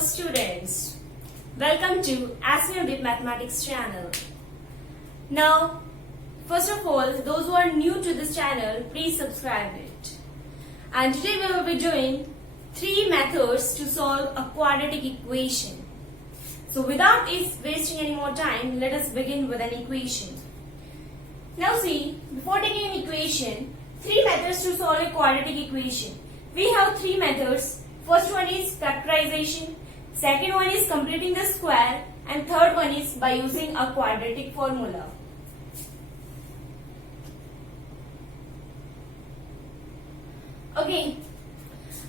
students, welcome to Ask Me a Bit Mathematics channel. Now, first of all, those who are new to this channel, please subscribe it. And today we will be doing 3 methods to solve a quadratic equation. So without wasting any more time, let us begin with an equation. Now see, before taking an equation, 3 methods to solve a quadratic equation. We have 3 methods. First one is factorization, second one is completing the square, and third one is by using a quadratic formula. Okay,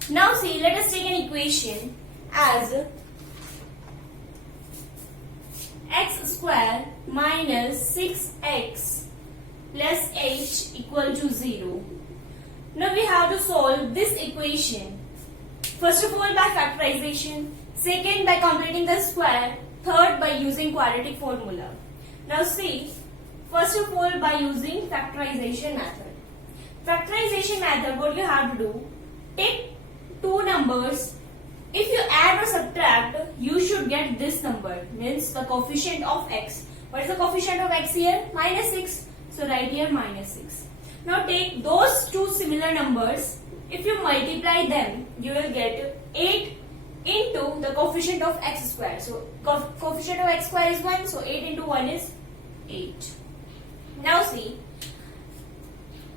now see, let us take an equation as x square minus 6x plus 8 equal to 0. Now we have to solve this equation. First of all by factorization, second by completing the square, third by using quadratic formula. Now see, first of all by using factorization method. Factorization method, what you have to do, take two numbers. If you add or subtract, you should get this number, means the coefficient of x. What is the coefficient of x here? Minus 6. So write here minus 6. Now take those two similar numbers. If you multiply them, you will get 8 into the coefficient of x square. So coefficient of x square is 1, so 8 into 1 is 8. Now see,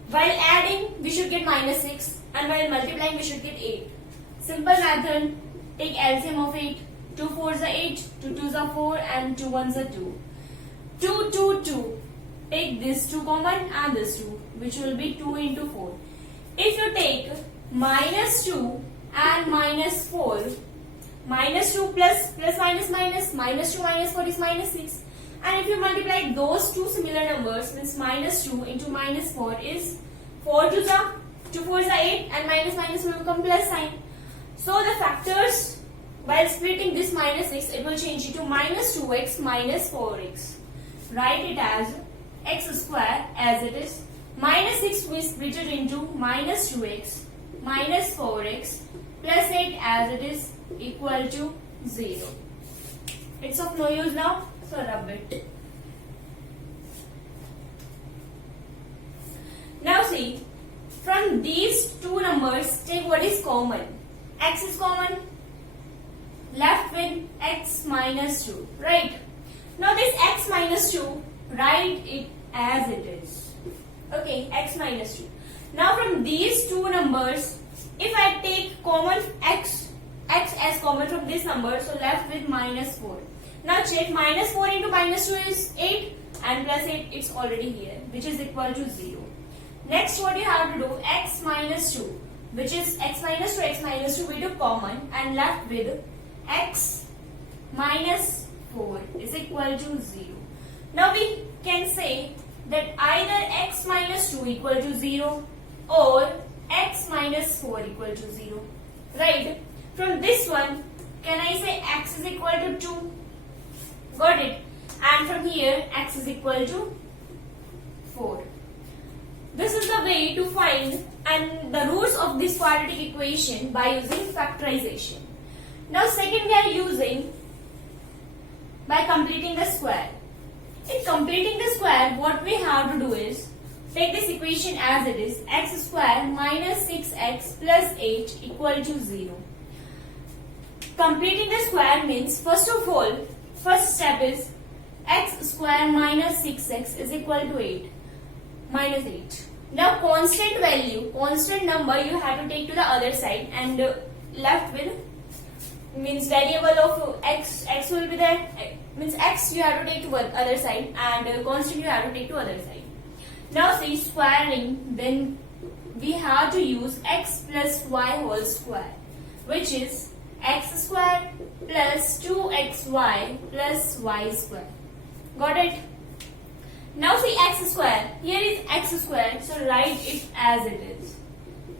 while adding we should get minus 6 and while multiplying we should get 8. Simple method, take LCM of 8. 2 4s are 8, 2 2s are 4 and 2 1s are 2. 2 2 2. Take this 2 common and this 2, which will be 2 into 4. If you take minus 2 and minus 4, minus 2 plus minus minus, minus 2 minus 4 is minus 6. And if you multiply those two similar numbers, means minus 2 into minus 4 is 4 2s are 2 4s are 8 and minus minus will become plus sign. So the factors, while splitting this minus 6, it will change it to minus 2x minus 4x. Write it as x square as it is. Minus 6 we split it into minus 2x minus 4x plus 8 as it is equal to 0. It's of no use now, so rub it. Now see, from these two numbers, take what is common. X is common, left with x minus 2, right? Now this x minus 2, write it as it is. Okay, x minus 2. Now from these two numbers, if I take common x as common from this number, so left with minus 4. Now check, minus 4 into minus 2 is 8 and plus 8 it's already here, which is equal to 0. Next what you have to do, x minus 2, which is x minus 2 we took common and left with x minus 4 is equal to 0. Now we can say that either x minus 2 equal to 0 or x minus 4 equal to 0. Right? From this one, can I say x is equal to 2? Got it? And from here, x is equal to 4. This is the way to find and the roots of this quadratic equation by using factorization. Now second we are using by completing the square. In completing the square, what we have to do is take this equation as it is, x square minus 6x plus 8 equal to 0. Completing the square means, first of all, first step is x square minus 6x is equal to 8, minus 8. Now constant value, constant number you have to take to the other side and left with, means variable of x will be there, means x you have to take to one other side and constant you have to take to other side. Now see, squaring, then we have to use x plus y whole square, which is x square plus 2xy plus y square. Got it? Now see x square, here is x square, so write it as it is.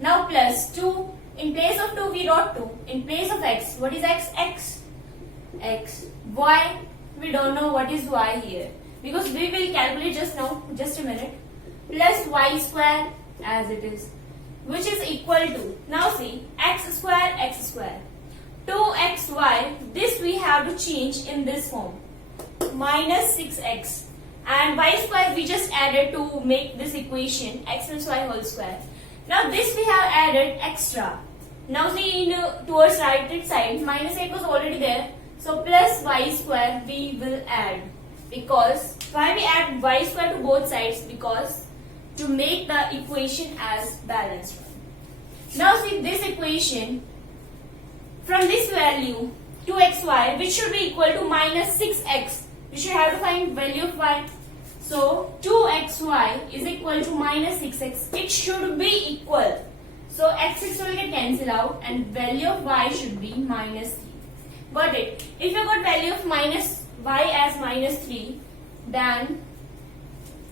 Now plus 2, in place of 2 we wrote 2, in place of x, what is x? X. Y, we don't know what is y here, because we will calculate just now, just a minute. Plus y square as it is, which is equal to, now see, x square 2xy, this we have to change in this form, minus 6x, and y square we just added to make this equation x plus y whole square. Now this we have added extra. Now see in towards right hand side, minus 8 was already there, so plus y square we will add. Because why we add y square to both sides? Because to make the equation as balanced one. Now see this equation, from this value 2xy, which should be equal to minus 6x, we should have to find value of y. So 2xy is equal to minus 6x. It should be equal. So x will get cancelled out and value of y should be minus 3. Got it? If you got value of minus y as minus 3, then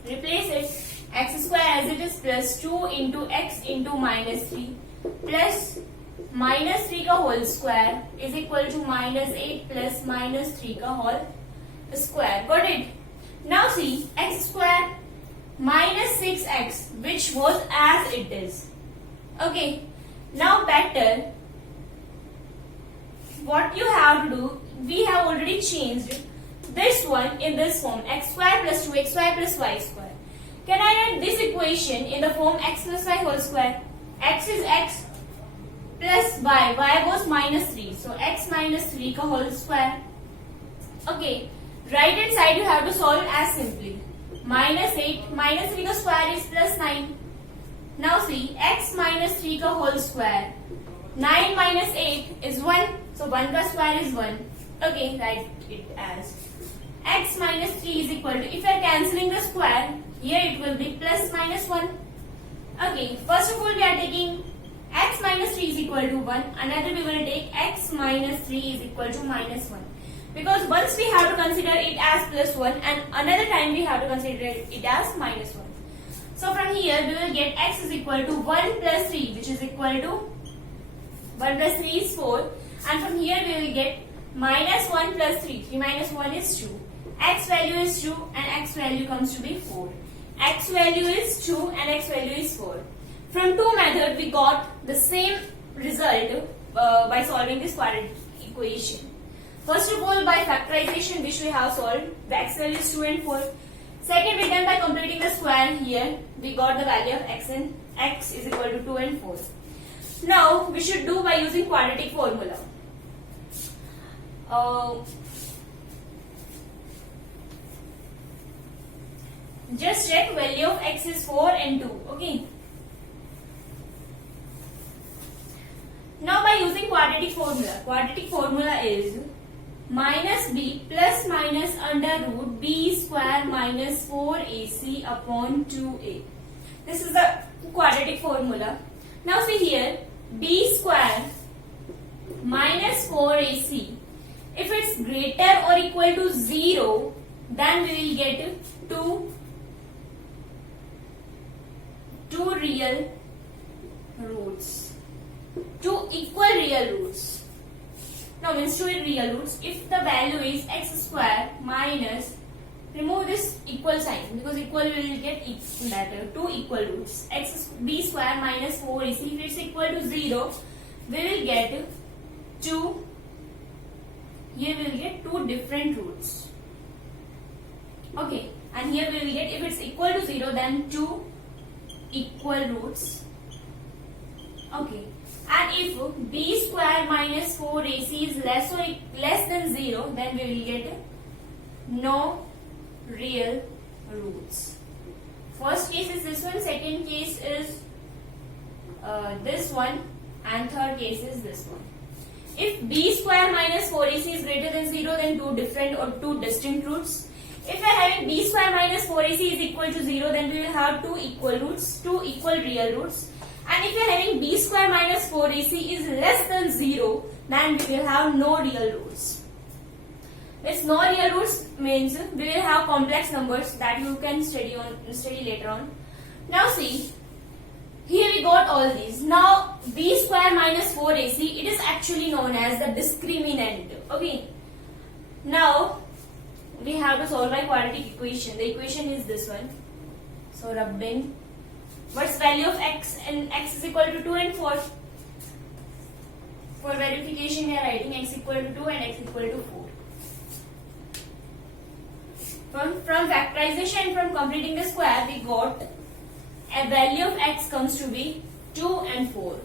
replace it. X square as it is plus 2 into x into minus 3 plus minus 3 का whole square is equal to minus 8 plus minus 3 का whole square. Got it? Now see x square minus 6x, which was as it is. Okay. Now better, what you have to do, we have already changed this one in this form, x square plus 2xy plus y square. Can I write this equation in the form x plus y whole square? X is x plus y was minus 3. So x minus 3 ka whole square. Okay, right hand side you have to solve as simply. Minus 8 minus 3 ka square is plus 9. Now see, x minus 3 ka whole square. 9 minus 8 is 1. So 1 ka square is 1. Okay, write it as x minus 3 is equal to, if you are cancelling the square, here it will be plus minus 1. Okay, first of all we are taking x minus 3 is equal to 1. Another we will take x minus 3 is equal to minus 1. Because once we have to consider it as plus 1 and another time we have to consider it as minus 1. So from here we will get x is equal to 1 plus 3, which is equal to 1 plus 3 is 4. And from here we will get minus 1 plus 3. 3 minus 1 is 2. X value is 2 and x value comes to be 4. X value is 2 and x value is 4. From two methods we got the same result by solving this quadratic equation. First of all, by factorization, which we have solved, the x value is 2 and 4. Second, we done by completing the square. Here we got the value of x and x is equal to 2 and 4. Now we should do by using quadratic formula. Just check, value of x is 4 and 2. Okay. Now by using quadratic formula is minus b plus minus under root b square minus 4ac upon 2a. This is the quadratic formula. Now see here, b square minus 4ac. If it's greater or equal to 0, then we will get two real roots. Two equal real roots. Now means two real roots. If the value is x square minus, remove this equal sign because equal will get letter. Two equal roots. B square minus 4ac. If it's equal to 0, we will get two. Here we will get two different roots. Okay, and here we will get, if it's equal to 0, then two equal roots. Okay, and if b square minus 4ac is less than 0, then we will get no real roots. First case is this one, second case is this one, and third case is this one. If b square minus 4ac is greater than 0, then two different or two distinct roots. If we are having b square minus 4ac is equal to 0, then we will have two equal roots, two equal real roots. And if we are having b square minus 4ac is less than 0, then we will have no real roots. This no real roots means we will have complex numbers that you can study later on. Now see, here we got all these. Now b square minus 4ac, it is actually known as the discriminant. Okay. Now we have to solve by quadratic equation. The equation is this one. So rub in. What's value of x? And x is equal to 2 and 4. For verification, we are writing x equal to 2 and x equal to 4. From factorization and from completing the square, we got a value of x comes to be 2 and 4.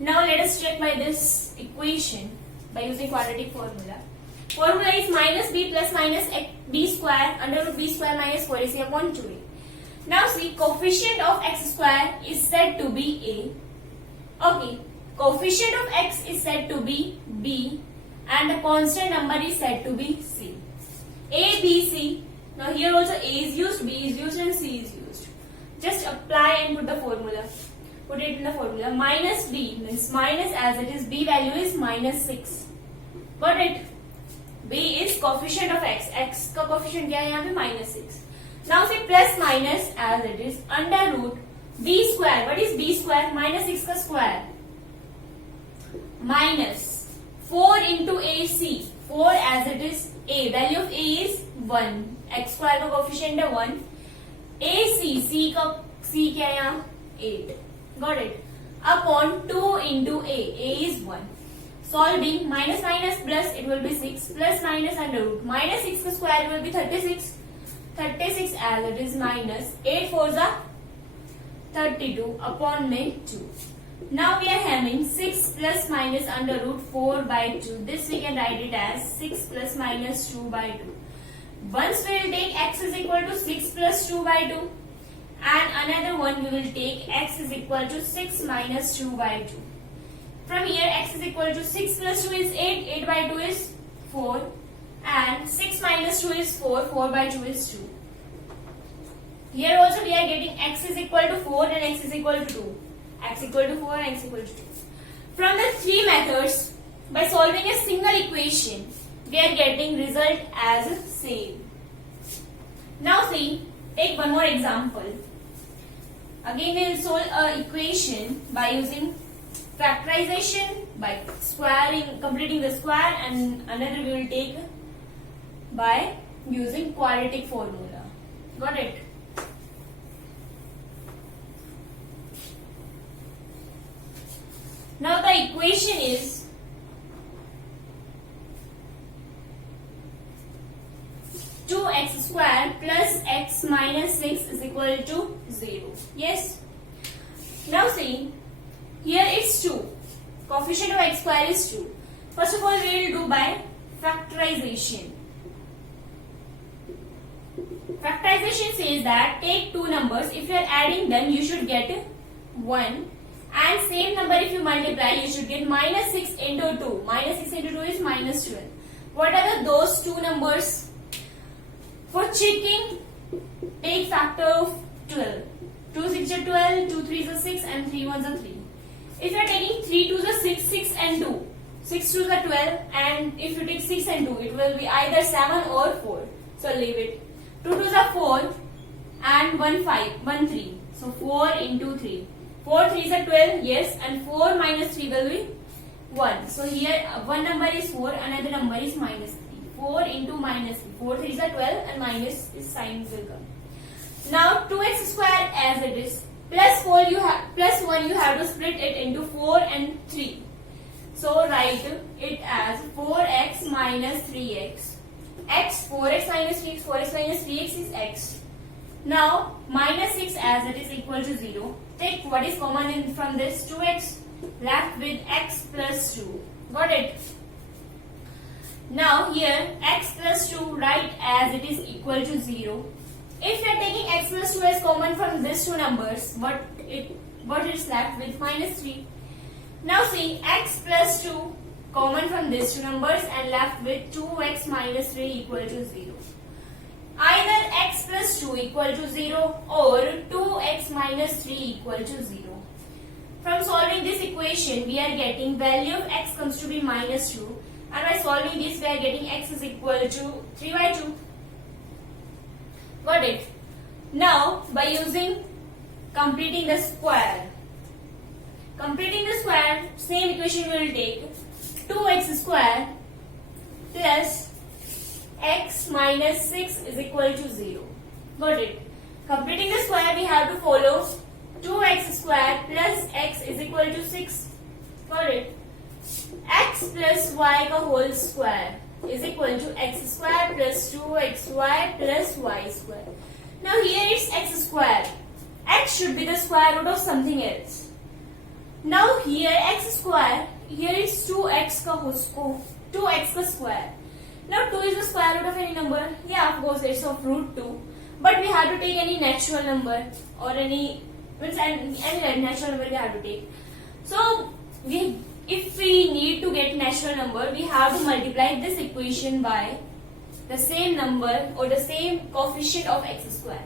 Now let us check by this equation by using quadratic formula. Formula is minus b plus minus b square under root b square minus 4ac upon 2a. Now see, coefficient of x square is said to be a. Okay, coefficient of x is said to be b and the constant number is said to be c. A, b, c. Now here also a is used, b is used and c is used. Just apply and put the formula. Put it in the formula. Minus b means minus as it is, b value is minus 6. Got it? b is coefficient of x. x का coefficient क्या है यहाँ पे minus 6. Now say plus minus as it is under root b square. What is b square? Minus 6 का square. Minus 4 into ac. 4 as it is a. Value of a is 1. x square का coefficient है 1. ac. c का c क्या है यहाँ? 8. Got it? Upon 2 into a. a is 1. Solving minus minus plus it will be 6 plus minus under root minus 6 का square will be 36. 36 as it is minus 8 4s are 32 upon में 2. Now we are having 6 plus minus under root 4 by 2. This we can write it as 6 plus minus 2 by 2. Once we will take x is equal to 6 plus 2 by 2 and another one we will take x is equal to 6 minus 2 by 2. From here x is equal to 6 plus 2 is 8, 8 by 2 is 4 and 6 minus 2 is 4, 4 by 2 is 2. Here also we are getting x is equal to 4 and x is equal to 2. X equal to 4 and x equal to 2. From the three methods, by solving a single equation, we are getting result as same. Now see, take one more example. Again we will solve a equation by using factorization, by squaring, completing the square, and another we will take by using quadratic formula. Got it? Now the equation is two x square plus x minus 6 is equal to 0. Yes? Now see, here it's 2. Coefficient of x square is 2. First of all, we will do by factorization. Factorization says that take two numbers. If you are adding them, you should get 1. And same number if you multiply, you should get minus 6 into 2. Minus 6 into 2 is minus 12. What are those two numbers? For checking, take factor of 12. 2 6 are 12, 2 3 are 6 and 3 1s are 3. If you are taking 3 2s are 6, 6 and 2. 6 2s are 12 and if you take 6 and 2, it will be either 7 or 4. So leave it. 2 2s are 4 and 1 5, 1 3. So 4 into 3. 4 3s are 12, yes, and 4 minus 3 will be 1. So here one number is 4, another number is minus 3. 4 into minus 3. 4 3s are 12 and minus is sign will come. Now 2x square as it is. Plus 1 you have to split it into 4 and 3. So write it as 4x minus 3x. X 4x minus 3x, 4x minus 3x is x. Now minus 6 as it is equal to 0. Take what is common in from this 2x, left with x plus 2. Got it? Now here x plus 2 write as it is equal to 0. If you are taking x plus 2 as common from these two numbers, what is left with minus 3. Now see, x plus 2 common from these two numbers and left with 2x minus 3 equal to 0. Either x plus 2 equal to 0 or 2x minus 3 equal to 0. From solving this equation, we are getting value of x comes to be minus 2. And by solving this, we are getting x is equal to 3 by 2. Got it? Now, by using completing the square. Completing the square, same equation we will take 2x square plus x minus 6 is equal to 0. Got it? Completing the square, we have to follow 2x square plus x is equal to 6. Got it? x plus y का whole square is equal to x square plus 2xy plus y square. Now here it's x square. X should be the square root of something else. Now here x square, here it's 2x ka square. Now 2 is the square root of any number. Yeah, of course it's of root 2. But we have to take any natural number or any natural number we have to take. So if we need to get natural number, we have to multiply this equation by the same number or the same coefficient of x square.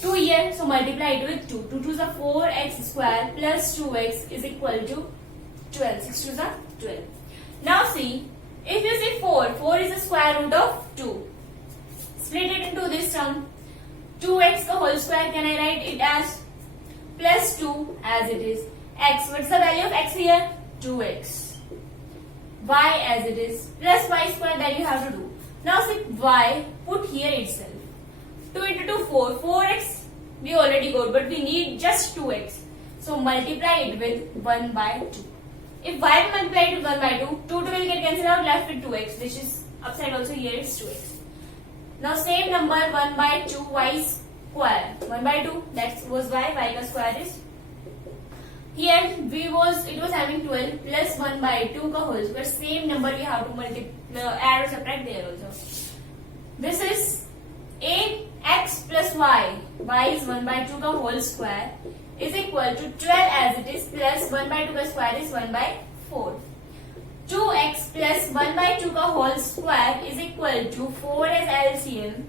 2 here, so multiply it with 2. 2 2s are 4x square plus 2x is equal to 12. 6 2s are 12. Now see, if you see 4, 4 is the square root of 2. Split it into this term. 2x ka whole square, can I write it as plus 2 as it is. X, what's the value of x here? 2x. Y as it is. Plus y square, that you have to do. Now see y, put here itself. 2 into 2, 4. 4x we already got, but we need just 2x. So multiply it with 1 by 2. If y we multiply it with 1 by 2, 2 will get cancelled out, left with 2x, which is upside also here it's 2x. Now same number 1 by 2 y square. 1 by 2, that was y ka square is. Here it was having 12 plus 1 by 2 ka whole square. Same number we have to add or subtract there also. This is ax plus y is 1 by 2 ka whole square is equal to 12 as it is plus 1 by 2 ka square is 1 by 4. 2x plus 1 by 2 ka whole square is equal to 4 as LCM.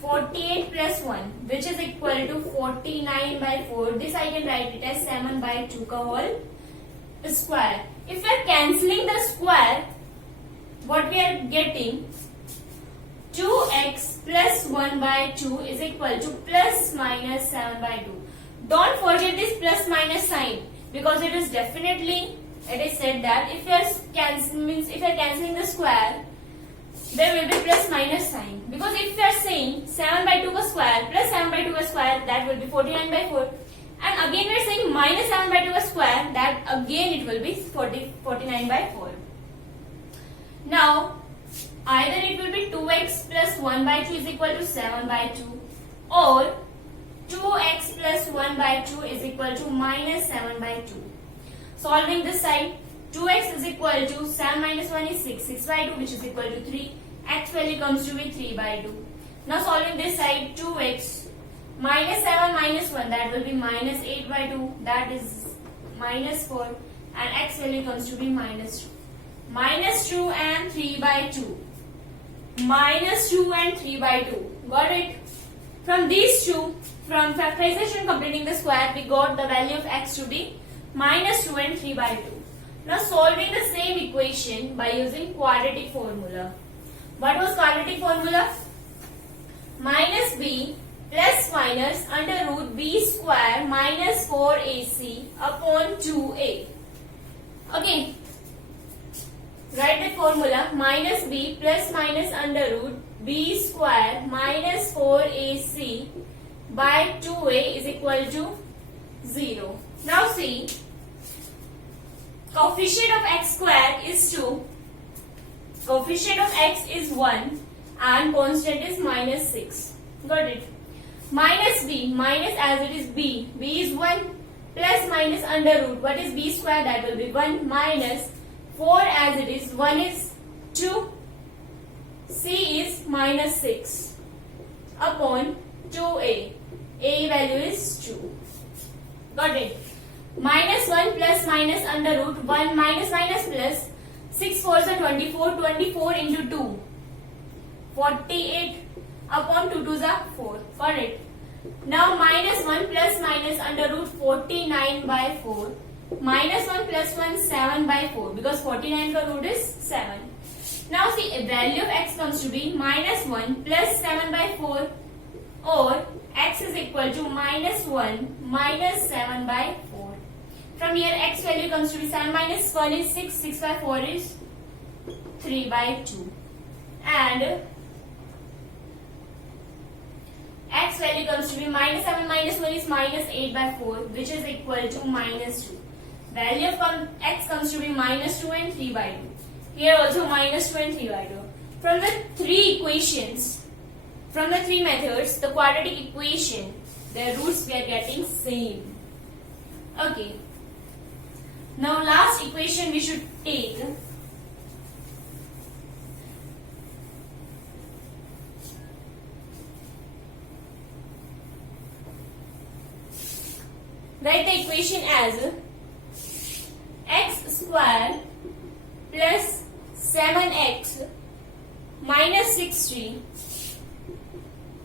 48 plus 1, which is equal to 49 by 4. This I can write it as 7 by 2 ka whole square. If we are cancelling the square, what we are getting, 2x plus 1 by 2 is equal to plus minus 7 by 2. Don't forget this plus minus sign, because it is definitely, it is said that if you are cancelling the square, there will be plus minus sign. Because if you are saying 7 by 2 ka square plus 7 by 2 ka square, that will be 49 by 4. And again we are saying minus 7 by 2 ka square, that again it will be 49 by 4. Now, either it will be 2x plus 1 by 2 is equal to 7 by 2, or 2x plus 1 by 2 is equal to minus 7 by 2. Solving this side, 2x is equal to 7 minus 1 is 6, 6 by 2, which is equal to 3. X value comes to be 3 by 2. Now solving this side, 2x minus 7 minus 1, that will be minus 8 by 2, that is minus 4, and x value comes to be minus 2. Minus 2 and 3 by 2. Minus 2 and 3 by 2. Got it? From these two, from factorization completing the square, we got the value of x to be minus 2 and 3 by 2. Now solving the same equation by using quadratic formula. What was quadratic formula? Minus b plus minus under root b square minus 4ac upon 2a. Okay. Write the formula minus b plus minus under root b square minus 4ac by 2a is equal to 0. Now see, coefficient of x square is 2, coefficient of x is 1 and constant is minus 6. Got it? Minus b, minus as it is b is 1 plus minus under root, what is b square, that will be 1 minus 4 as it is, 1 is 2, c is minus 6 upon 2a, a value is 2. Got it? Minus 1 plus minus under root 1 minus minus plus 6 4s are 24, 24 into 2, 48 upon 2 2s are 4. Got it? Now minus 1 plus minus under root 49 by 4 minus 1 plus 1 7 by 4, because 49 ka root is 7. Now see, a value of x comes to be minus 1 plus 7 by 4, or x is equal to minus 1 minus 7 by 4. From here x value comes to be 7 minus 1 is 6, 6 by 4 is 3 by 2. And x value comes to be minus 7 minus 1 is minus 8 by 4, which is equal to minus 2. value of x comes to be minus 2 and 3 by 2. Here also minus 2 and 3 by 2. From the three equations, from the three methods, the quadratic equation, their roots we are getting same. Okay. Now last equation we should take. Write the equation as x square plus 7x minus 60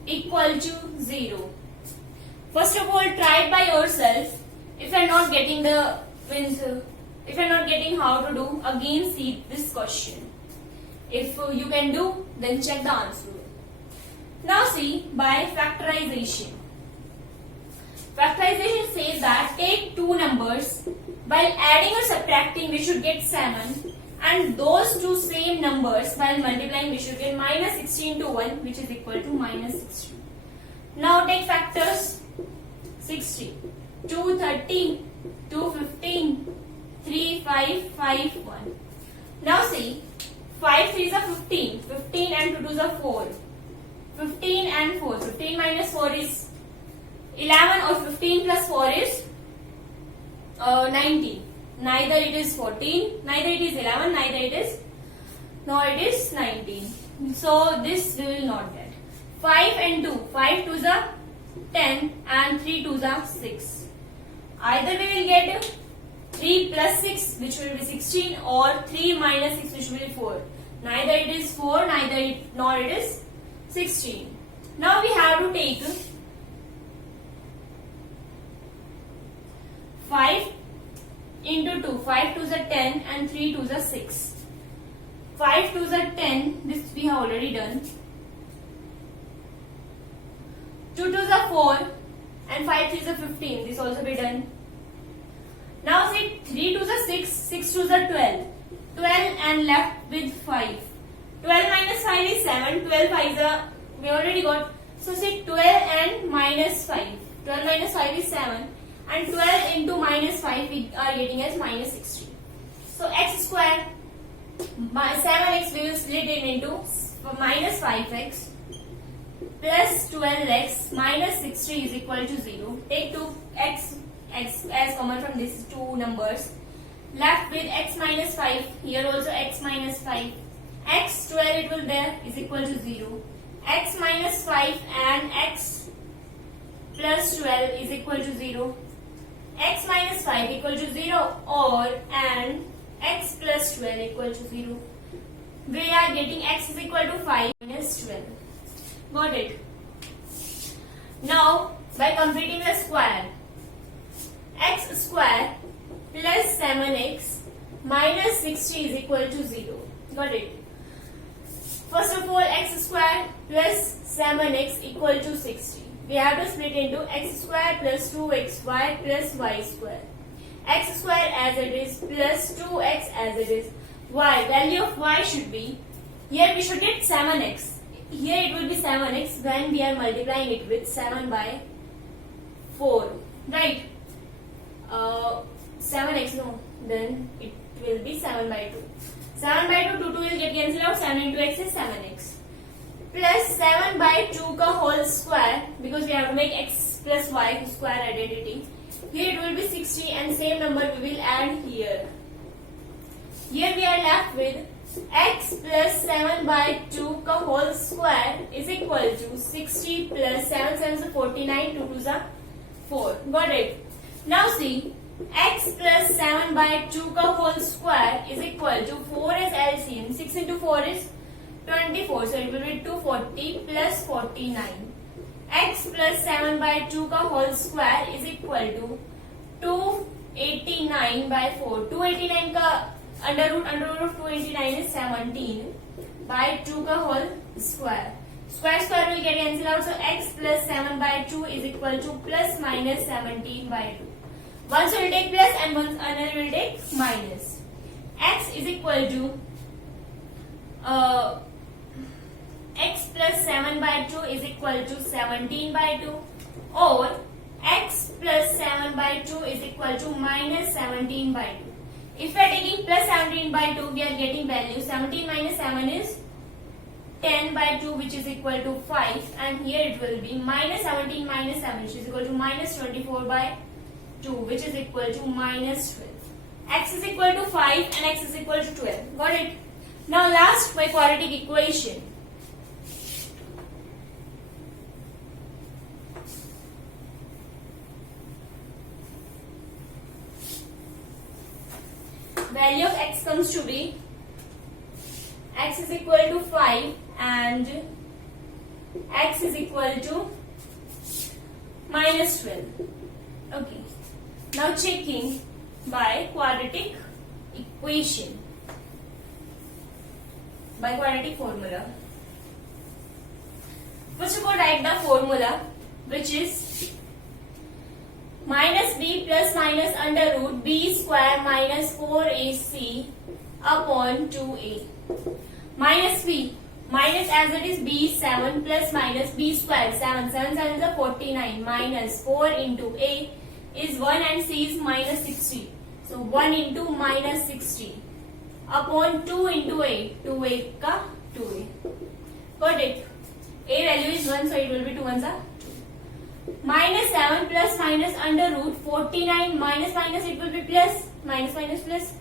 equal to 0. First of all, try it by yourself. If you are not getting the if you are not getting how to do, again see this question. If you can do, then check the answer. Now see by factorization. Factorization says that take two numbers, while adding or subtracting we should get 7, and those two same numbers while multiplying we should get minus 60 into 1, which is equal to minus 60. Now take factors. 60, 2 13, 2 15, 3 5 5 1. Now see 5 3s are 15, 15 and 2 2s are 4, 15 and 4, 15 minus 4 is 11, or 15 plus 4 is 19. Neither it is 14, neither it is 11, neither it is, nor it is 19. So this we will not get. 5 and 2, 5 2s are 10 and 3 2s are 6. Either we will get 3 plus 6, which will be 16, or 3 minus 6, which will be 4. Neither it is 4, nor it is 16. Now we have to take 5 into 2. 5 2s are 10 and 3 2s are 6. 5 2s are 10. This we have already done. 2 2s are 4 and 5 3s are 15. This also be done. Now see 3 2s are 6. 6 2s are 12. 12 and left with 5. 12 minus 5 is 7. 12 5s are, we already got. So see 12 and minus 5. 12 minus 5 is 7. And 12 into minus 5 we are getting as minus 60. So x square, 7x we will split it into minus 5x plus 12x minus 60 is equal to 0. Take 2x as common from these two numbers. Left with x minus 5. Here also x minus 5. X 12 it will there is equal to 0. X minus 5 and x plus 12 is equal to 0. X minus 5 equal to 0 or and x plus 12 equal to 0. We are getting x is equal to 5 minus 12. Got it? Now by completing the square, x square plus 7x minus 60 is equal to 0. Got it? First of all, x square plus 7x equal to 60. We have to split into x square plus 2xy plus y square. X square as it is plus 2x as it is. Y, value of y should be, here we should get 7x. Here it will be 7x when we are multiplying it with 7 by 4. Right? 7x no, then it will be 7 by 2. 7 by 2, 2 will get cancelled out, 7 into x is 7x. Plus 7 by 2 ka whole square, because we have to make x plus y square identity. Here it will be 60 and same number we will add here. Here we are left with x plus 7 by 2 ka whole square is equal to 60 plus 7 7 is 49, 2 2s are 4. Got it? Now see, x plus 7 by 2 ka whole square is equal to 4 as LCM. 6 into 4 is 24, so it will be 240 plus 49. X plus 7 by 2 ka whole square is equal to 289 by 4. 289 ka under root of 289 is 17 by 2 ka whole square. Square will get cancelled out, so x plus 7 by 2 is equal to plus minus 17 by 2. One will take plus and another will take minus. X is equal to x plus 7 by 2 is equal to 17 by 2, or x plus 7 1 by 2 is equal to minus 17 by 2. If we are taking plus 17 by 2, we are getting value 17 minus 7 is 10 by 2, which is equal to 5, and here it will be minus 17 minus 7, which is equal to minus 24 by 2, which is equal to minus 12. X is equal to 5 and x is equal to 12. Got it? Now last, by quadratic equation. Value of x comes to be x is equal to 5 and x is equal to minus 12. Okay. Now checking by quadratic equation. By quadratic formula. First of all, write the formula, which is minus b plus minus under root b square minus 4ac upon 2a. Minus b, minus as it is b 7 plus minus b square 7, 7 7 is 49 minus 4 into a is 1 and c is minus 60. So 1 into minus 60 upon 2 into a, 2a ka 2a. Got it? A value is 1, so it will be 2 ones are 2. Minus 7 plus minus under root 49 minus minus, it will be plus, minus minus plus.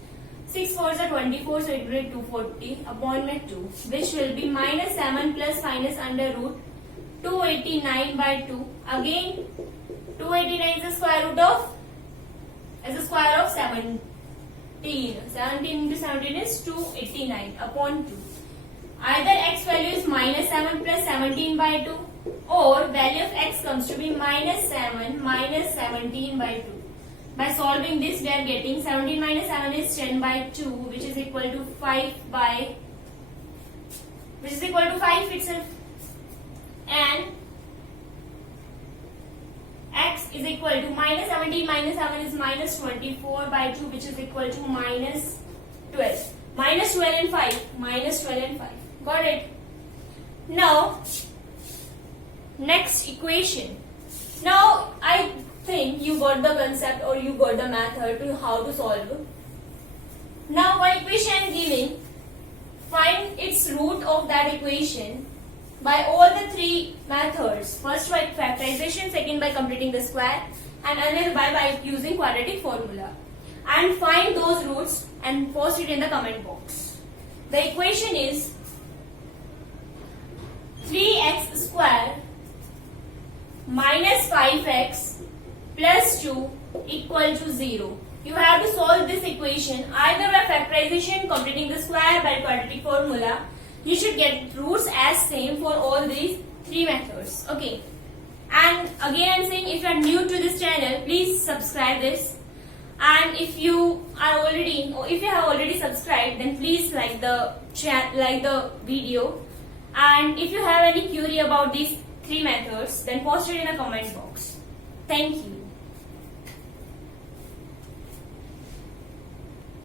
6 4s are 24, so it will be 240 upon 2, which will be minus 7 plus minus under root 289 by 2. Again, 289 is the square root of, as the square of 17. 17 into 17 is 289 upon 2. Either x value is minus 7 plus 17 by 2, or value of x comes to be minus 7 minus 17 by 2. By solving this, we are getting 17 minus 7 is 10 by 2, which is equal to 5 by, which is equal to 5 itself. And x is equal to minus 17 minus 7 is minus 24 by 2, which is equal to minus 12. Minus 12 and 5. Minus 12 and 5. Got it? Now, next equation. Now, I think you got the concept or you got the method to how to solve. Now, one equation I am giving, find its root of that equation by all the three methods. First by factorization, second by completing the square, and another by using quadratic formula. And find those roots and post it in the comment box. The equation is 3x square minus 5x plus 2 equal to 0. You have to solve this equation either by factorization, completing the square, by quadratic formula. You should get roots as same for all these three methods. Okay. And again I am saying, if you are new to this channel, please subscribe this. And if you are already, or if you have already subscribed, then please like the video. And if you have any query about these three methods, then post it in the comment box. Thank you.